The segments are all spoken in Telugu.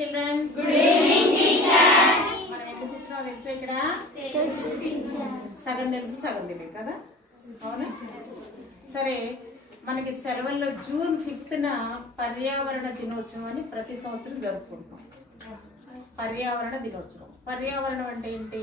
Children good evening teacher. మనం ఎందుకు కూర్చున్నామో తెలుసా? ఇక్కడ సగం తెలుసు సగం తెలియదు కదా, అవునా? సరే, మనకి సెలవుల్లో జూన్ 5న పర్యావరణ దినోత్సవం అని ప్రతి సంవత్సరం జరుపుకుంటున్నాం. పర్యావరణ దినోత్సవం. పర్యావరణం అంటే ఏంటి?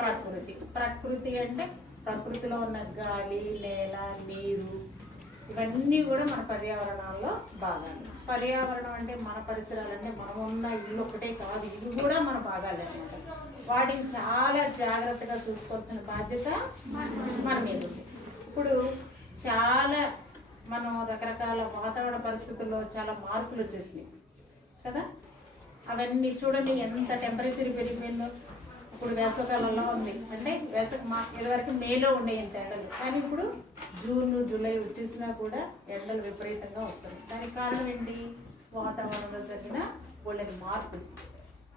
ప్రకృతి. ప్రకృతి అంటే ప్రకృతిలో ఉన్న గాలి, నేల, నీరు, ఇవన్నీ కూడా మన పర్యావరణాల్లో భాగాలు. పర్యావరణం అంటే మన పరిసరాలు, అంటే మనం ఉన్న ఇల్లు ఒకటే కాదు, ఇవి కూడా మన భాగాలు అనమాట. వాటిని చాలా జాగ్రత్తగా చూసుకోవాల్సిన బాధ్యత మన మీద ఉంది. ఇప్పుడు చాలా మనం రకరకాల వాతావరణ పరిస్థితుల్లో చాలా మార్పులు వచ్చేసినాయి కదా. అవన్నీ చూడండి, ఎంత టెంపరేచర్ పెరిగిపోయిందో. ఇప్పుడు వేసవకాలంలో ఉంది, అంటే ఇదివరకు మేలో ఉండే ఇంత ఎండలు, కానీ ఇప్పుడు జూన్ జూలై వచ్చేసినా కూడా ఎండలు విపరీతంగా వస్తున్నాయి. దానికి కారణం ఏంటి? వాతావరణంలో జరిగిన వాళ్ళని మార్పులు.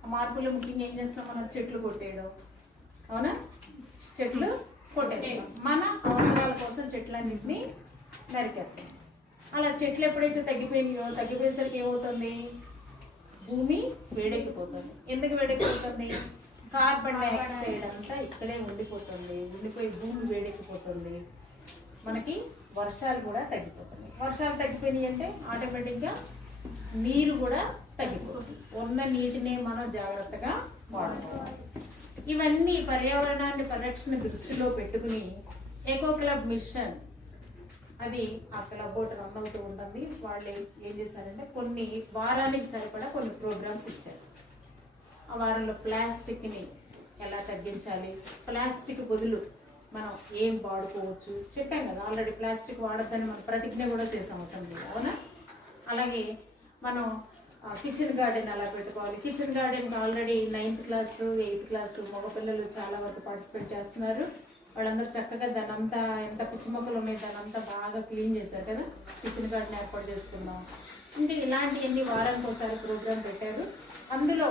ఆ మార్పులు ముఖ్యంగా ఏం చేస్తున్నాం మనం? చెట్లు కొట్టేయడం, అవునా? చెట్లు కొట్టేస్తాం, మన అవసరాల కోసం చెట్లన్నింటినీ నరికేస్తాం. అలా చెట్లు ఎప్పుడైతే తగ్గిపోయేసరికి ఏమవుతుంది? భూమి వేడెక్కిపోతుంది. ఎందుకు వేడెక్కిపోతుంది? కార్బన్ డైఆక్సైడ్ అంతా ఇక్కడే ఉండిపోయి భూమి వేడెక్కిపోతుంది. మనకి వర్షాలు కూడా తగ్గిపోతుంది. వర్షాలు తగ్గిపోయినాయి అంటే ఆటోమేటిక్గా నీరు కూడా తగ్గిపోతుంది. ఉన్న నీటిని మనం జాగ్రత్తగా వాడుకోవాలి. ఇవన్నీ పర్యావరణాన్ని పరిరక్షణ దృష్టిలో పెట్టుకుని ఎకో క్లబ్ మిషన్, అది ఆ క్లబ్ ఒకటి రన్ అవుతూ ఉంటుంది. వాళ్ళు ఏం చేశారంటే కొన్ని వారానికి సరిపడా కొన్ని ప్రోగ్రామ్స్ ఇచ్చారు. ఆ వారంలో ప్లాస్టిక్ని ఎలా తగ్గించాలి, ప్లాస్టిక్ బదులు మనం ఏం వాడుకోవచ్చు చెప్పాం కదా. ఆల్రెడీ ప్లాస్టిక్ వాడద్దని మనం ప్రతిజ్ఞ కూడా చేసాం అసెంబ్లీలో, అవునా? అలాగే మనం కిచెన్ గార్డెన్ ఎలా పెట్టుకోవాలి. Kitchen garden already 9th class 8th class మగపిల్లలు చాలా వరకు పార్టిసిపేట్ చేస్తున్నారు. వాళ్ళందరూ చక్కగా దానంతా ఎంత పిచ్చి మొక్కలు ఉన్నాయి దానంతా బాగా క్లీన్ చేశారు కదా. కిచెన్ గార్డెన్ ఏర్పాటు చేసుకున్నాం. అంటే ఇలాంటివన్నీ వారానికి ఒకసారి ప్రోగ్రాం పెట్టారు. అందులో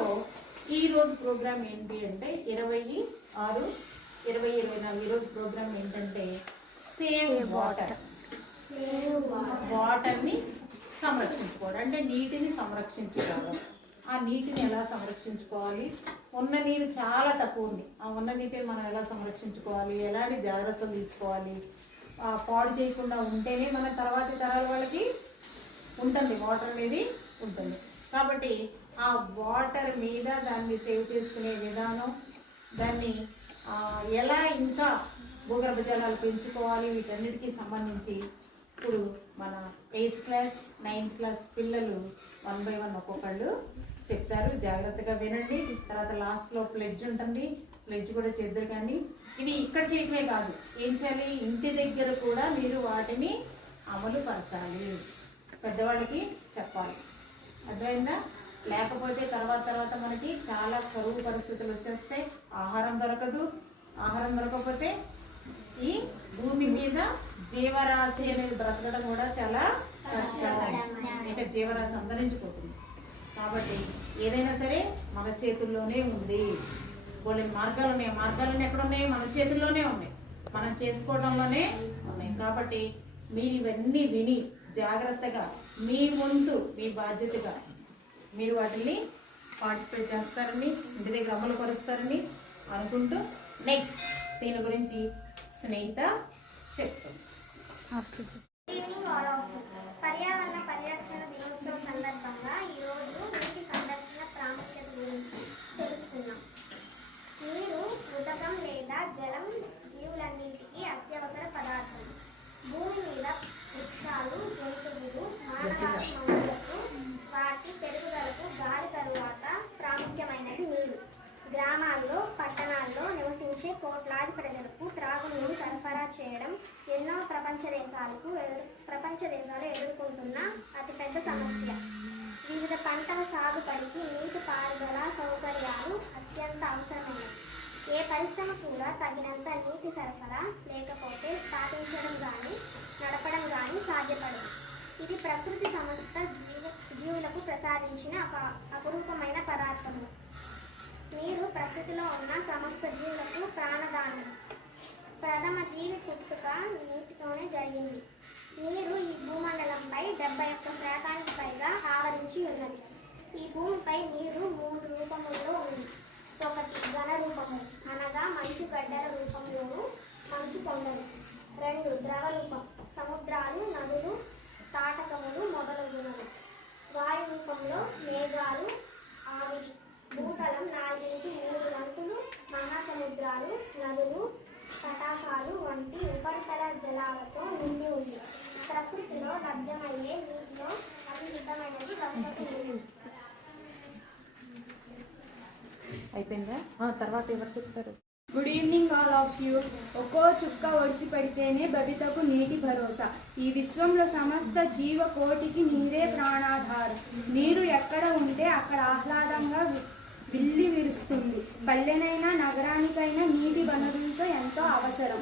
ఈరోజు ప్రోగ్రామ్ ఏంటి అంటే 26/20/24 ఈరోజు ప్రోగ్రామ్ ఏంటంటే సేవ్ వాటర్. వాటర్ని సంరక్షించుకోవడం అంటే నీటిని సంరక్షించుకోవడం. ఆ నీటిని ఎలా సంరక్షించుకోవాలి? ఉన్న నీరు చాలా తక్కువ ఉంది. ఆ ఉన్న నీటిని మనం ఎలా సంరక్షించుకోవాలి, ఎలాంటి జాగ్రత్తలు తీసుకోవాలి, పాడు చేయకుండా ఉంటేనే మన తర్వాతి తరాల వాళ్ళకి ఉంటుంది, వాటర్ అనేది ఉంటుంది. కాబట్టి ఆ వాటర్ మీద దాన్ని సేవ్ చేసుకునే విధానం, దాన్ని ఎలా ఇంకా భూగర్భ జలాలు పెంచుకోవాలి, వీటన్నిటికీ సంబంధించి ఇప్పుడు మన 8th క్లాస్ 9th క్లాస్ పిల్లలు 1 by 1 ఒక్కొక్కళ్ళు చెప్తారు. జాగ్రత్తగా వినండి. తర్వాత లాస్ట్లో ప్లెడ్జ్ ఉంటుంది, ప్లెడ్జ్ కూడా చేద్దరు. కానీ ఇవి ఇక్కడ చేయటమే కాదు, ఏం చేయాలి? ఇంటి దగ్గర కూడా మీరు వాటిని అమలు పరచాలి, పెద్దవాళ్ళకి చెప్పాలి. అర్థమైందా? లేకపోతే తర్వాత మనకి చాలా కరువు పరిస్థితులు వచ్చేస్తాయి. ఆహారం దొరకదు. ఆహారం దొరకకపోతే ఈ భూమి మీద జీవరాశి అనేది బ్రతకడం కూడా చాలా కష్టం. ఇక జీవరాశి అంతరించిపోతుంది. కాబట్టి ఏదైనా సరే మన చేతుల్లోనే ఉంది. కొన్ని మార్గాలు ఉన్నాయి. మార్గాలన్నీ ఎక్కడ ఉన్నాయి? మన చేతుల్లోనే ఉన్నాయి, మనం చేసుకోవడంలోనే ఉన్నాయి. కాబట్టి మీరు ఇవన్నీ విని జాగ్రత్తగా మీ వంతు, మీ బాధ్యతగా మీరు వాటిని పార్టిసిపేట్ చేస్తారని, ఇంటి దగ్గర అమలు పరుస్తారని అనుకుంటూ నెక్స్ట్ దీని గురించి స్నేహిత చెప్తాం. పర్యావరణ పరిరక్షణ దినోత్సవం సందర్భంగా ఈరోజు నీటి సంరక్షణ ప్రాముఖ్యత గురించి తెలుసుకున్నాం. నీరు ఉదకం లేదా జలం జీవులన్నింటికీ అత్యవసర పదార్థం. భూమి మీద వృక్షాలు, జంతువులు, మానవాళికు వాటి పెరుగుదలకు గాలి తరువాత ప్రాముఖ్యమైనది నీరు. గ్రామాల్లో, పట్టణాల్లో నివసించే కోట్లాది ప్రజలకు త్రాగునీరు సరఫరా చేయడం ఎన్నో ప్రపంచ దేశాలు ఎదుర్కొంటున్న అతిపెద్ద సమస్య. వివిధ పంటల సాగుబడికి నీటి పారుదల సౌకర్యాలు అత్యంత అవసరమైనవి. ఏ పరిశ్రమ కూడా తగినంత నీటి సరఫరా లేకపోతే స్థాపించడం కానీ నడపడం కానీ సాధ్యపడదు. ఇది ప్రకృతి సమస్త జీవులకు ప్రసాదించిన ఒక అపురూపమైన పదార్థము. నీరు ప్రకృతిలో ఉన్న సమస్త జీవులకు ప్రాణదానం. ప్రథమ జీవి పుట్టుక నీటితోనే జరిగింది. నీరు ఈ భూమండలంపై 71% పైగా ఆవరించి ఉన్నది. ఈ భూమిపై నీరు 3 రూపముల్లో ఉంది. 1 ఘన రూపము అనగా మంచు గడ్డల రూపంలోను మంచు కొండలు. 2 ద్రవ రూపం సముద్రాలు, నదులు, తాటకములు మొదలగునవి. వాయు రూపంలో మేఘాలు, ఆవిరి. భూతలం 4/3 వంతులు మహాసముద్రాలు, నదులు, తటాకాలు వంటి ఉపరితల జలాలతో నిండి ఉంది. ప్రకృతిలో లభ్యమయ్యే నీటిలో అతి మితమైనది వర్షపు నీరు. అయిపోయిందా? తర్వాత ఎవరు చెప్తారు? Good evening all of you. ఒక్కో చుక్క ఒడిసి పెడితేనే భవితకు నీటి భరోసా. ఈ విశ్వంలో సమస్త జీవకోటికి నీరే ప్రాణాధారం. నీరు ఎక్కడ ఉంటే అక్కడ ఆహ్లాదంగా విల్లి విరుస్తుంది. పల్లెనైనా నగరానికైనా నీటి వనరులతో ఎంతో అవసరం.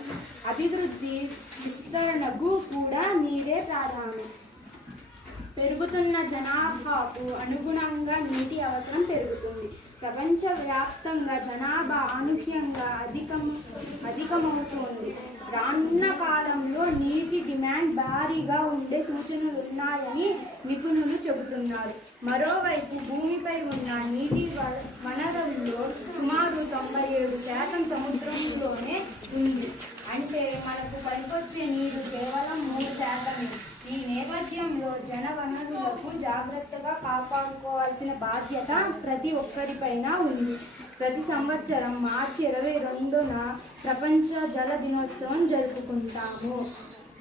అభివృద్ధి విస్తరణకు కూడా నీరే ప్రాధాన్యం. పెరుగుతున్న జనాభాకు అనుగుణంగా నీటి అవసరం పెరుగుతుంది. ప్రపంచవ్యాప్తంగా జనాభా అనూహ్యంగా అధికమవుతోంది. రానున్న కాలంలో నీటి డిమాండ్ భారీగా ఉండే సూచనలు ఉన్నాయని నిపుణులు చెబుతున్నారు. మరోవైపు భూమిపై ఉన్న నీటి వనరుల్లో సుమారు 97% సముద్రంలోనే ఉంది. అంటే మనకు పనికొచ్చే నీరు కేవలం 3%. ఈ నేపథ్యంలో జల వనరులకు జాగ్రత్తగా కాపాడుకోవాల్సిన బాధ్యత ప్రతి ఒక్కరిపైన ఉంది. ప్రతి సంవత్సరం మార్చి 22న ప్రపంచ జల దినోత్సవం జరుపుకుంటాము.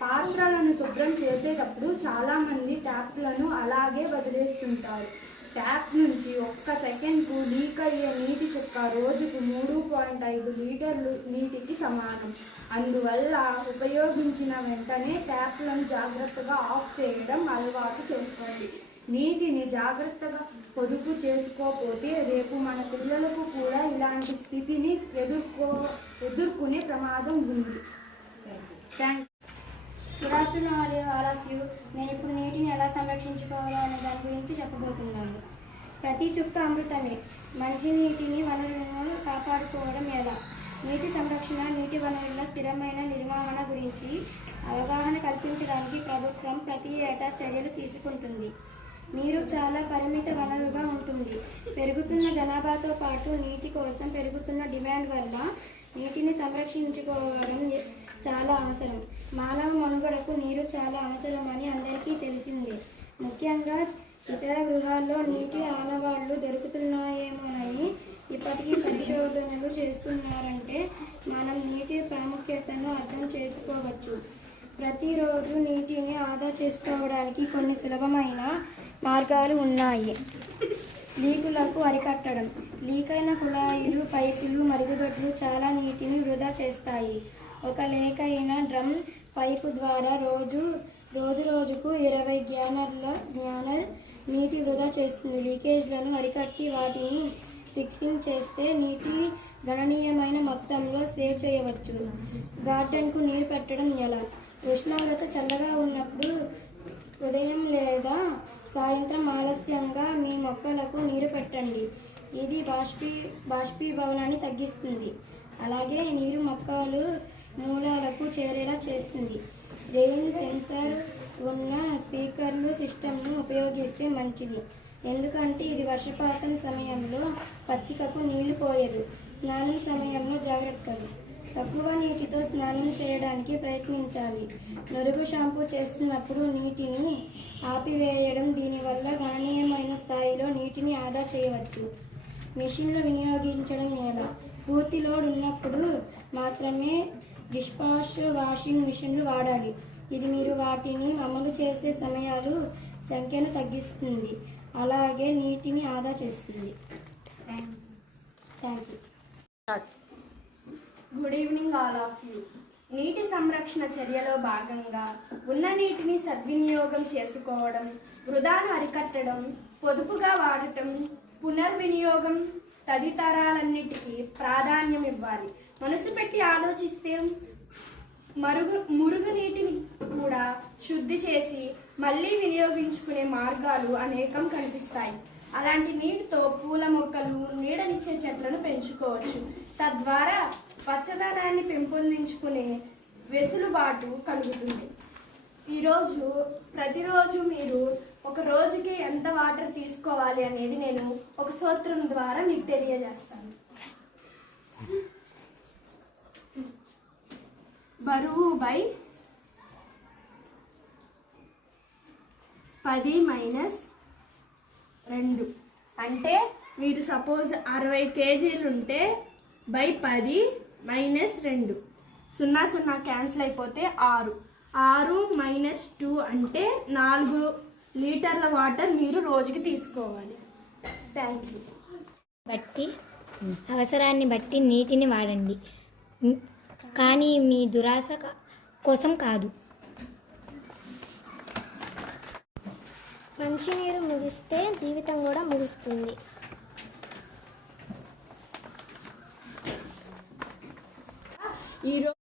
పాత్రలను శుభ్రం చేసేటప్పుడు చాలామంది ట్యాప్లను అలాగే వదిలేస్తుంటారు. ట్యాప్ నుంచి 1 సెకండ్కు లీక్ అయ్యే నీటి చుక్క రోజుకు 3.5 లీటర్లు నీటికి సమానం. అందువల్ల ఉపయోగించిన వెంటనే ట్యాప్లను జాగ్రత్తగా ఆఫ్ చేయడం అలవాటు చేసుకోండి. నీటిని జాగ్రత్తగా పొదుపు చేసుకోకపోతే రేపు మన పిల్లలకు కూడా ఇలాంటి స్థితిని ఎదుర్కొనే ప్రమాదం ఉంది. Thank good afternoon all of you. నేను ఇప్పుడు నీటిని ఎలా సంరక్షించుకోవాలో అనే దాని గురించి చెప్పబోతున్నాను. ప్రతి చుక్క అమృతమే. మంచి నీటిని వనరులను కాపాడుకోవడం ఎలా? నీటి సంరక్షణ, నీటి వనరుల స్థిరమైన నిర్వహణ గురించి అవగాహన కల్పించడానికి ప్రభుత్వం ప్రతి ఏటా చర్యలు తీసుకుంటుంది. నీరు చాలా పరిమిత వనరుగా ఉంటుంది. పెరుగుతున్న జనాభాతో పాటు నీటి కోసం పెరుగుతున్న డిమాండ్ వల్ల నీటిని సంరక్షించుకోవడం చాలా అవసరం. మానవ మనుగడకు నీరు చాలా అవసరమని అందరికీ తెలిసిందే. ముఖ్యంగా ఇతర గృహాల్లో నీటి ఆనవాళ్లు దొరుకుతున్నాయేమోనని ఇప్పటికీ పరిశోధనలు చేస్తున్నారంటే మనం నీటి ప్రాముఖ్యతను అర్థం చేసుకోవచ్చు. ప్రతిరోజు నీటిని ఆదా చేసుకోవడానికి కొన్ని సులభమైన మార్గాలు ఉన్నాయి. లీకులకు అరికట్టడం. లీకైన కుళాయిలు, పైపులు, మరుగుదొడ్లు చాలా నీటిని వృధా చేస్తాయి. ఒక లీకైన డ్రమ్ పైపు ద్వారా రోజుకు 20 గ్యాలన్ల నీటి వృధా చేస్తుంది. లీకేజ్లను అరికట్టి వాటిని ఫిక్సింగ్ చేస్తే నీటి గణనీయమైన మొత్తంలో సేవ్ చేయవచ్చు. గార్డెన్కు నీరు పెట్టడం ఎలా? ఉష్ణోగ్రత చల్లగా ఉన్నప్పుడు ఉదయం లేదా సాయంత్రం ఆలస్యంగా మీ మొక్కలకు నీరు పెట్టండి. ఇది బాష్పీభవనాన్ని తగ్గిస్తుంది. అలాగే నీరు మొక్కలు మూలాలకు చేరేలా చేస్తుంది. రెయిన్ సెన్సార్ ఉన్న స్ప్రింక్లర్ సిస్టమ్ను ఉపయోగిస్తే మంచిది. ఎందుకంటే ఇది వర్షపాతం సమయంలో పచ్చికకు నీళ్లు పోయదు. స్నానం సమయంలో జాగ్రత్తలు. తక్కువ నీటితో స్నానం చేయడానికి ప్రయత్నించాలి. నురుగు షాంపూ చేస్తున్నప్పుడు నీటిని ఆపివేయడం. దీనివల్ల గణనీయమైన స్థాయిలో నీటిని ఆదా చేయవచ్చు. మిషన్లు వినియోగించడం ఎలా? పూర్తి లోడ్ ఉన్నప్పుడు మాత్రమే డిష్వాష్ వాషింగ్ మిషన్లు వాడాలి. ఇది మీరు వాటిని అమలు చేసే సమయాలు సంఖ్యను తగ్గిస్తుంది. అలాగే నీటిని ఆదా చేస్తుంది. Thank you. Good evening all of you. నీటి సంరక్షణ చర్యలో భాగంగా ఉన్న నీటిని సద్వినియోగం చేసుకోవడం, వృధాను అరికట్టడం, పొదుపుగా వాడటం, పునర్వినియోగం తదితరాలన్నిటికీ ప్రాధాన్యం ఇవ్వాలి. మనసు పెట్టి ఆలోచిస్తే మురుగునీటిని కూడా శుద్ధి చేసి మళ్ళీ వినియోగించుకునే మార్గాలు అనేకం కనిపిస్తాయి. అలాంటి నీటితో పూల మొక్కలు, నీడనిచ్చే చెట్లను పెంచుకోవచ్చు. తద్వారా పచ్చదనాన్ని పెంపొందించుకునే వెసులుబాటు కలుగుతుంది. ప్రతిరోజు మీరు ఒక రోజుకి ఎంత వాటర్ తీసుకోవాలి అనేది నేను ఒక సూత్రం ద్వారా మీకు తెలియజేస్తాను. బరువు బై 10 - 2 అంటే మీరు సపోజ్ 60 కేజీలు ఉంటే బై 10 - 2 0 క్యాన్సిల్ అయిపోతే 6 - 2 అంటే 4 లీటర్ల వాటర్ మీరు రోజుకి తీసుకోవాలి. Thank you. బట్టి అవసరాన్ని బట్టి నీటిని వాడండి, కానీ మీ దురాశ కోసం కాదు. మంచినీరు ముగిస్తే జీవితం కూడా ముగుస్తుంది. ఈరోజు